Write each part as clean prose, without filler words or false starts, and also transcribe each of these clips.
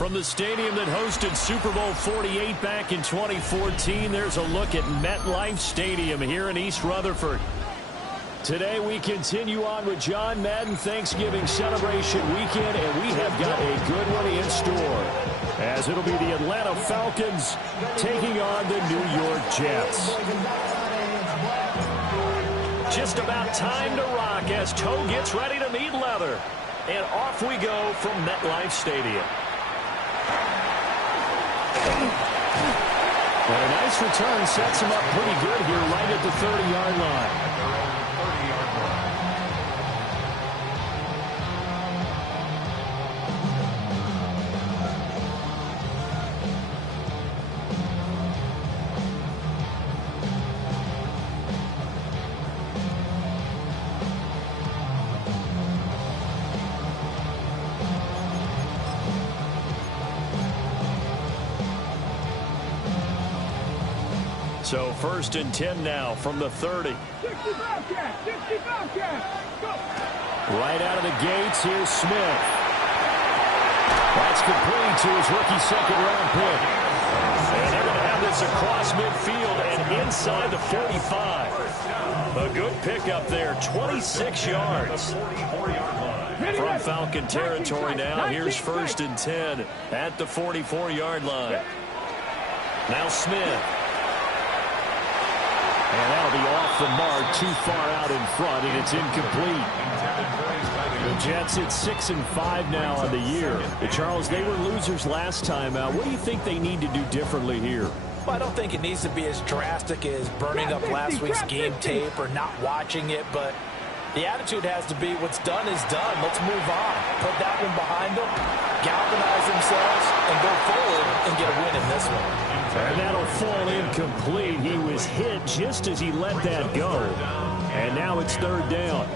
From the stadium that hosted Super Bowl 48 back in 2014, there's a look at MetLife Stadium here in East Rutherford. Today we continue on with John Madden Thanksgiving celebration weekend, and we have got a good one in store, as it'll be the Atlanta Falcons taking on the New York Jets. Just about time to rock as toe gets ready to meet leather. And off we go from MetLife Stadium. And a nice return sets him up pretty good here right at the 30-yard line. So 1st and 10 now from the 30. Right out of the gates, here's Smith. That's complete to his rookie second-round pick. And they're going to have this across midfield and inside the 45. A good pickup there, 26 yards. From Falcon territory now, here's 1st and 10 at the 44-yard line. Now Smith. And that'll be off the mark, too far out in front, and it's incomplete. The Jets at 6-5 now on the year. Charles, they were losers last time out. What do you think they need to do differently here? Well, I don't think it needs to be as drastic as burning up last week's game tape or not watching it, but the attitude has to be what's done is done. Let's move on. Put that one behind them, galvanize themselves, and go forward and get a win in this one. And that'll fall incomplete. He was hit just as he let that go. And now it's 3rd down.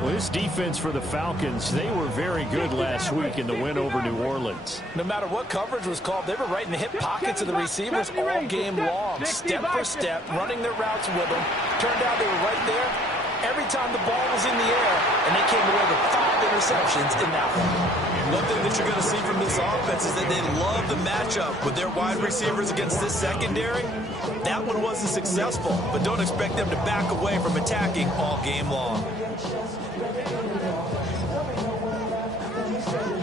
Well, this defense for the Falcons, they were very good last week in the win over New Orleans. No matter what coverage was called, they were right in the hip pockets of the receivers all game long, step for step, running their routes with them. Turned out they were right there every time the ball was in the air, and they came away with 5 interceptions in that one. One thing that you're going to see from this offense is that they love the matchup with their wide receivers against this secondary. That one wasn't successful, but don't expect them to back away from attacking all game long.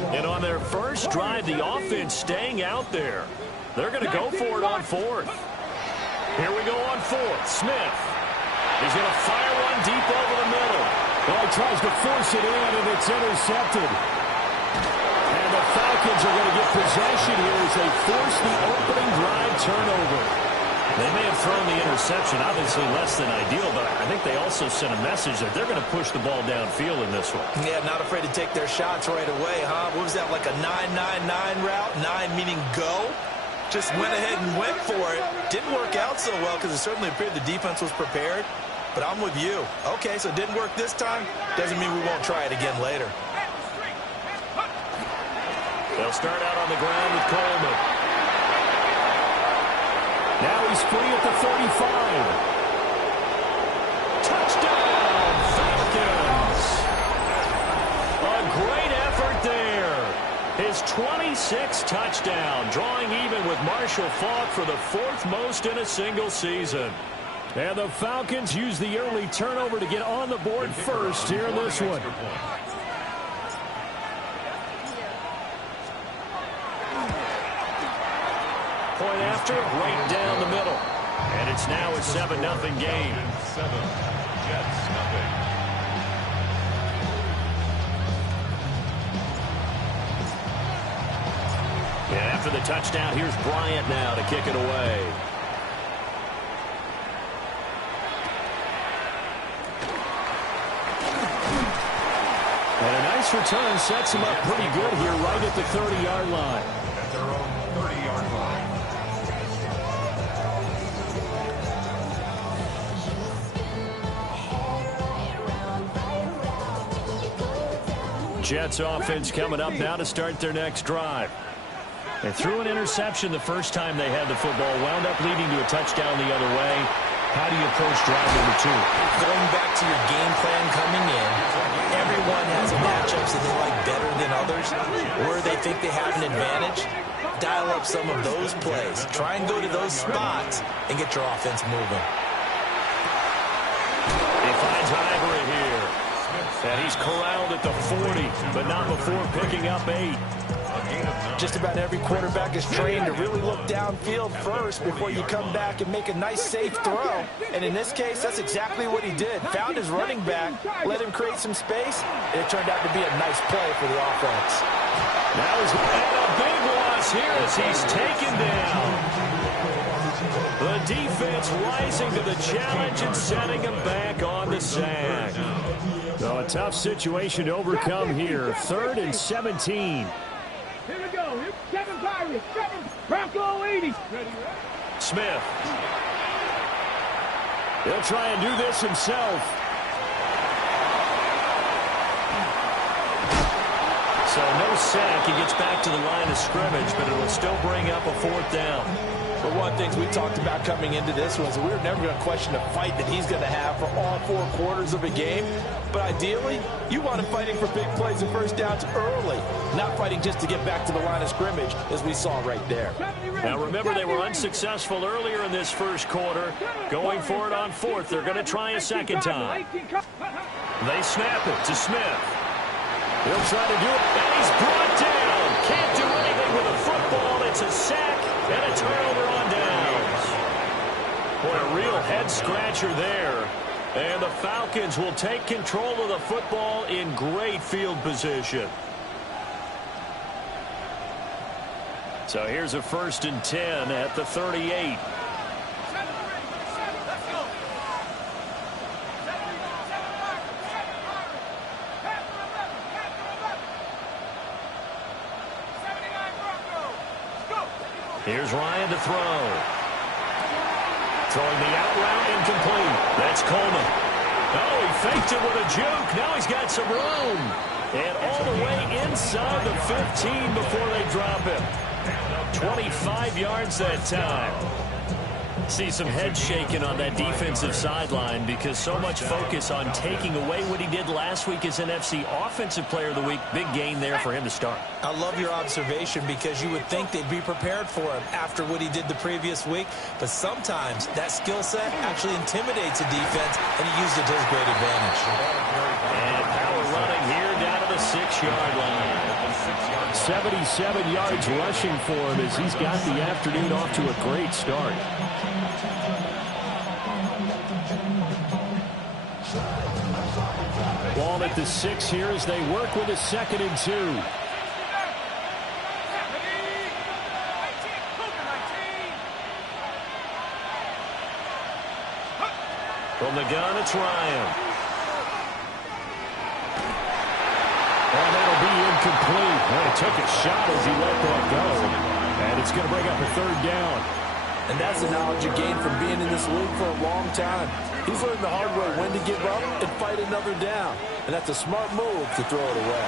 And on their first drive, the offense staying out there. They're going to go for it on 4th. Here we go on 4th. Smith. He's going to fire one deep over the middle. Well, he tries to force it in, and it's intercepted. And the Falcons are going to get possession here as they force the opening drive turnover. They may have thrown the interception, obviously less than ideal, but I think they also sent a message that they're going to push the ball downfield in this one. Yeah, not afraid to take their shots right away, huh? What was that, like a 9-9-9 route? 9 meaning go? Just went ahead and went for it. Didn't work out so well because it certainly appeared the defense was prepared. But I'm with you. Okay, so it didn't work this time. Doesn't mean we won't try it again later. They'll start out on the ground with Coleman. Now he's free at the 35. Touchdown, Falcons! A great effort there. His 26th touchdown, drawing even with Marshall Faulk for the 4th most in a single season. And the Falcons use the early turnover to get on the board first here in this one. Point after, right down the middle. And it's now a 7-0 game. 7, Jets, nothing. And after the touchdown, here's Bryant now to kick it away. And a nice return sets him up pretty good here right at the 30-yard line. At their own 30-yard line. Jets offense coming up now to start their next drive. They threw an interception the first time they had the football, wound up leading to a touchdown the other way. How do you approach drive number 2? Going back to your game plan coming in, everyone has matchups that they like better than others, where they think they have an advantage, dial up some of those plays. Try and go to those spots and get your offense moving. He finds Ivory here. And he's corralled at the 40, but not before picking up 8. Just about every quarterback is trained to really look downfield first before you come back and make a nice, safe throw. And in this case, that's exactly what he did. Found his running back, let him create some space, and it turned out to be a nice play for the offense. Now he's had a big loss here as he's taken down. The defense rising to the challenge and setting him back on the sack. So a tough situation to overcome here. 3rd and 17. Here we go. Here's 7 Pirates. 7 Bronco 80. Smith. He'll try and do this himself. So no sack. He gets back to the line of scrimmage, but it will still bring up a 4th down. But one of the things we talked about coming into this was we were never going to question the fight that he's going to have for all 4 quarters of a game. But ideally, you want him fighting for big plays and first downs early, not fighting just to get back to the line of scrimmage, as we saw right there. Now remember, they were unsuccessful earlier in this first quarter. Going for it on 4th. They're going to try a second time. They snap it to Smith. He'll try to do it, and he's brought down. Can't do anything with a football. It's a sack and a turnover on downs. Boy, a real head-scratcher there. And the Falcons will take control of the football in great field position. So here's a 1st and 10 at the 38. Here's Ryan to throw. Throwing the out route incomplete. That's Coleman. Oh, he faked it with a juke. Now he's got some room. And all the way inside the 15 before they drop him. 25 yards that time. See some head shaking on that defensive sideline because so much focus on taking away what he did last week as NFC Offensive Player of the Week. Big gain there for him to start. I love your observation because you would think they'd be prepared for him after what he did the previous week. But sometimes that skill set actually intimidates a defense, and he used it to his great advantage. And power running here down to the 6-yard line. 77 yards rushing for him as he's got the afternoon off to a great start. Ball at the 6 here as they work with a 2nd and 2. From the gun, it's Ryan. And that'll be incomplete. Well, he took a shot as he let that go. And it's going to bring up a 3rd down. And that's the knowledge you gain from being in this league for a long time. He's learned the hard way when to give up and fight another down. And that's a smart move to throw it away.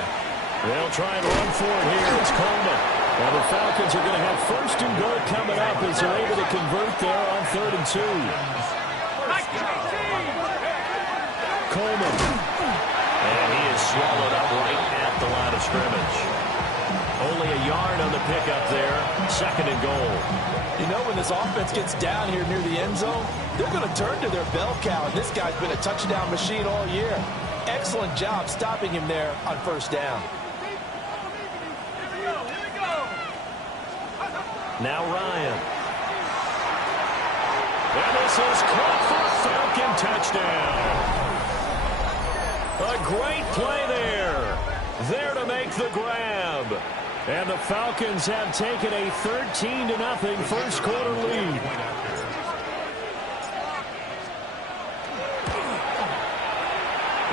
They'll try and run for it here. It's Coleman. Now the Falcons are going to have 1st and goal coming up as they're able to convert there on 3rd and 2. Coleman. And he is swallowed up right at the line of scrimmage. Only a yard on the pickup there. 2nd and goal. You know, when this offense gets down here near the end zone, they're going to turn to their bell cow, and this guy's been a touchdown machine all year. Excellent job stopping him there on 1st down. Now Ryan. And this is caught for a Falcon touchdown. A great play there. There to make the grab. And the Falcons have taken a 13-0 first quarter lead.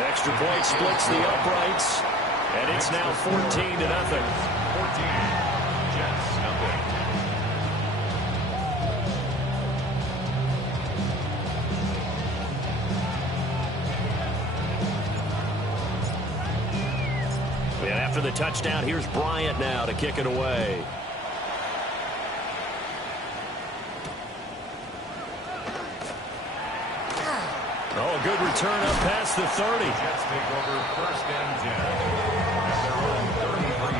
Extra point splits the uprights. And it's now 14-0. And after the touchdown, here's Bryant now to kick it away. Oh, a good return up past the 30. Jets take over 1st and 10. At their own 33.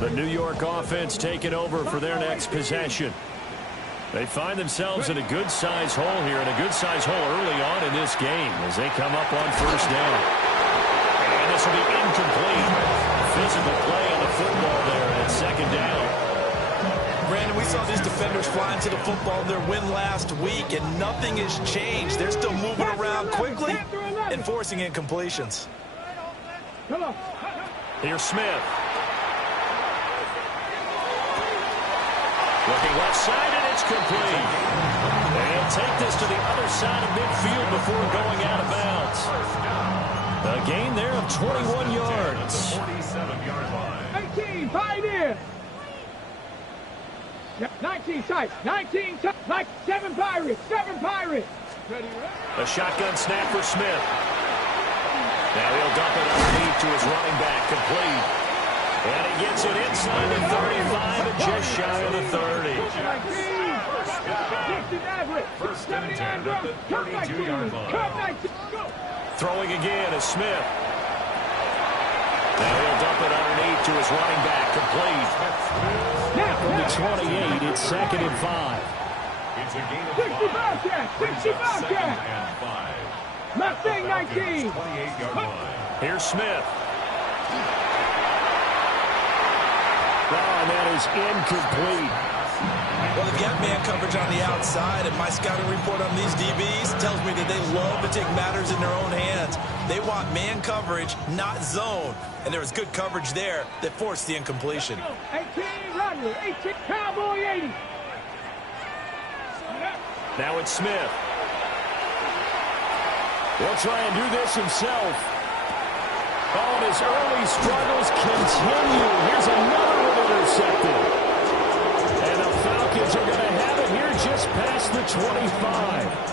The New York offense taking over for their next possession. They find themselves in a good-sized hole here, and a good-sized hole early on in this game as they come up on first down. And this will be incomplete. Physical play on the football there at second down. Brandon, we saw these defenders flying to the football in their win last week, and nothing has changed. They're still moving around quickly and forcing incompletions. Here's Smith. Looking left side, and it's complete. They'll take this to the other side of midfield before going out of bounds. A gain there of 21 yards. 18, Pioneer. 19 tight, 19 tight, like 7 Pirates, 7 Pirates. A shotgun snap for Smith. Now he'll dump it underneath to his running back, complete. And he gets it inside the 35 and just shy of the 30. First and 10 at the 32-yard line. Throwing again is Smith. Now he'll dump it underneath to his running back, complete. From the 28, it's 2nd and 5. It's a gain of 60 Bobcat, 60 Bobcat. Mustang 19. 28-yard line. Here's Smith. And that is incomplete. Well, they've got man coverage on the outside, and my scouting report on these DBs tells me that they love to take matters in their own hands. They want man coverage, not zone. And there was good coverage there that forced the incompletion. 18, Rodney, 18, Cowboy 80. Now it's Smith. He'll try and do this himself. Oh, and his early struggles continue. Here's another one intercepted. And the Falcons are going to have it here just past the 25.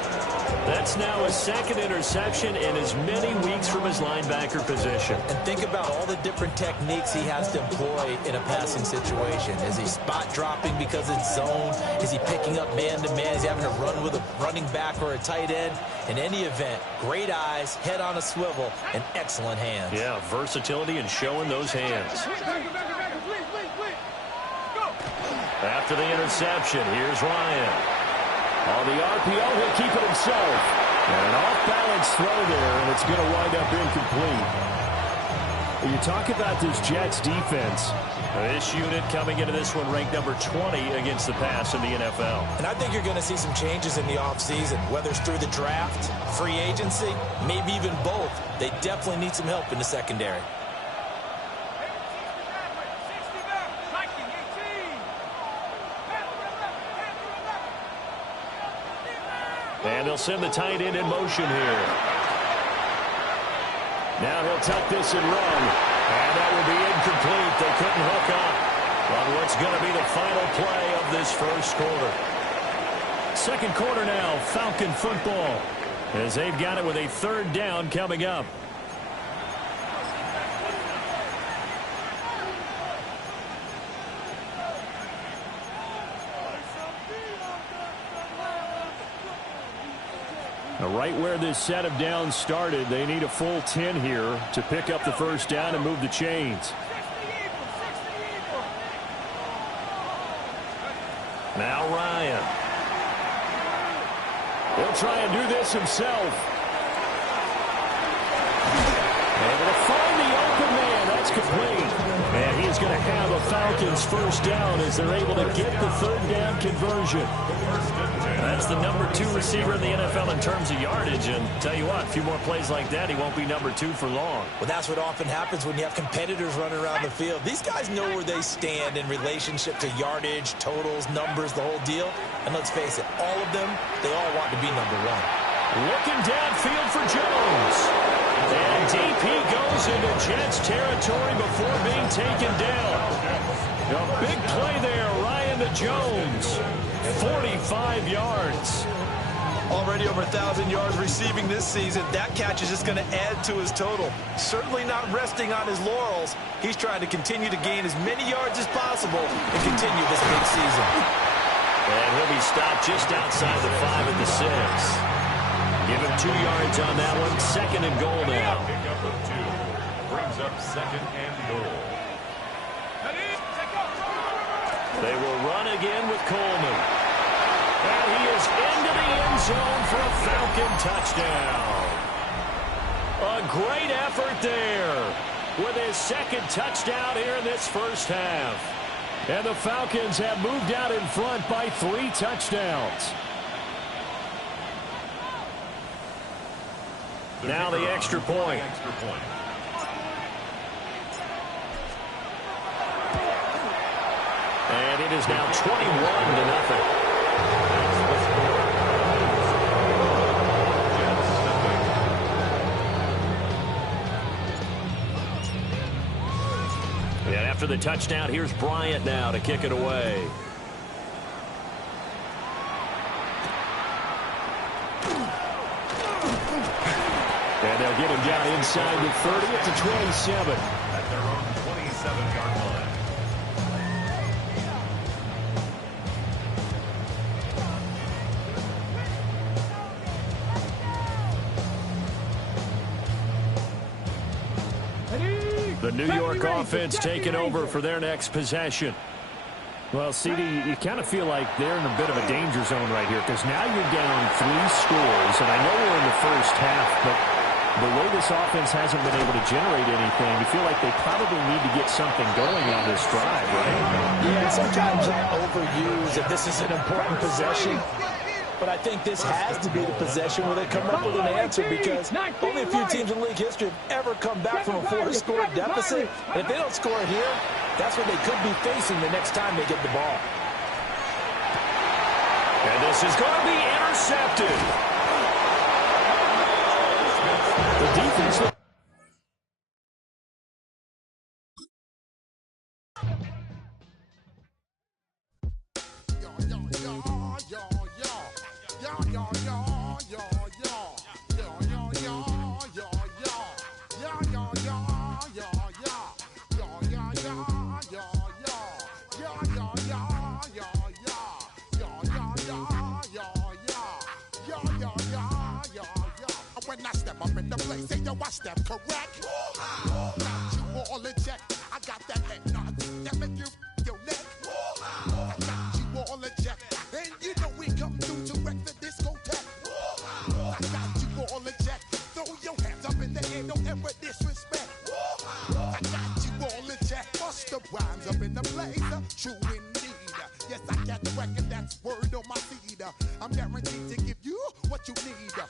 That's now his 2nd interception in as many weeks from his linebacker position. And think about all the different techniques he has to employ in a passing situation. Is he spot dropping because it's zone? Is he picking up man-to-man? Is he having to run with a running back or a tight end? In any event, great eyes, head on a swivel, and excellent hands. Yeah, versatility and showing those hands. After the interception, here's Ryan. On the RPO, he'll keep it himself. And an off-balance throw there, and it's going to wind up incomplete. You talk about this Jets defense. This unit coming into this one ranked number 20 against the pass in the NFL. And I think you're going to see some changes in the offseason, whether it's through the draft, free agency, maybe even both. They definitely need some help in the secondary. And they'll send the tight end in motion here. Now he'll tuck this and run. And that will be incomplete. They couldn't hook up on what's going to be the final play of this first quarter. Second quarter now, Falcon football, as they've got it with a 3rd down coming up. Right where this set of downs started, they need a full 10 here to pick up the first down and move the chains. Now Ryan. He'll try and do this himself. Able to find the open man. That's complete. And he's going to have a Falcons first down as they're able to get the 3rd down conversion. That's the number 2 receiver in the NFL in terms of yardage. And tell you what, a few more plays like that, he won't be number 2 for long. Well, that's what often happens when you have competitors running around the field. These guys know where they stand in relationship to yardage, totals, numbers, the whole deal. And let's face it, all of them, they all want to be number 1. Looking downfield for Jones. And DP goes into Jets territory before being taken down. A big play there, Ryan to Jones. 45 yards. Already over 1,000 yards receiving this season. That catch is just going to add to his total. Certainly not resting on his laurels. He's trying to continue to gain as many yards as possible and continue this big season. And he'll be stopped just outside the 5 at the 6. Give him 2 yards on that one. 2nd and goal now. Pickup of 2 brings up 2nd and goal. They will run again with Coleman. And he is into the end zone for a Falcon touchdown. A great effort there with his 2nd touchdown here in this first half. And the Falcons have moved out in front by 3 touchdowns. Now the extra point. And it is now 21-0. And after the touchdown, here's Bryant now to kick it away. And they'll get him down inside the 30 at the 27. At their own 27-yard line. The New York offense taking over for their next possession. Well, CD, you kind of feel like they're in a bit of a danger zone right here because now you're down 3 scores, and I know we're in the first half, but the way this offense hasn't been able to generate anything, you feel like they probably need to get something going on this drive, right? Yeah, sometimes overused that this is an important possession. But I think this has to be the possession where they come up with an answer because only a few teams in league history have ever come back from a 4-score deficit. And if they don't score here, that's what they could be facing the next time they get the ball. And this is going to be intercepted. The defense... When I step up in the place, say yo, I step correct. Got you all in check. I got that head nod that make you your neck. I got you all in check, and you know we come through to wreck the discotheque. I got you all in check. Throw your hands up in the air, don't ever disrespect. I got you all in check. Bust the rhymes up in the blazer, true indeed. Yes, I got the record, that's word on my seed. I'm guaranteed to give you what you need.